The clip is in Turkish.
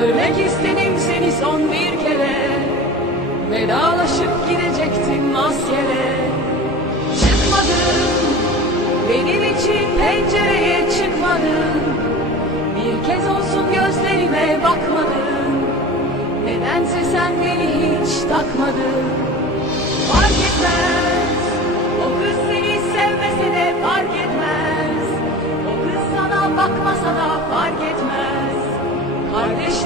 Görmek istedim seni son bir kere, vedalaşıp gidecektim maskere. Çıkmadın, benim için pencereye çıkmadın. Bir kez olsun gözlerime bakmadın. Nedense sen beni hiç takmadın. Fark etmez, o kız seni sevmese de fark etmez. O kız sana bakmasa da fark etmez. Kardeş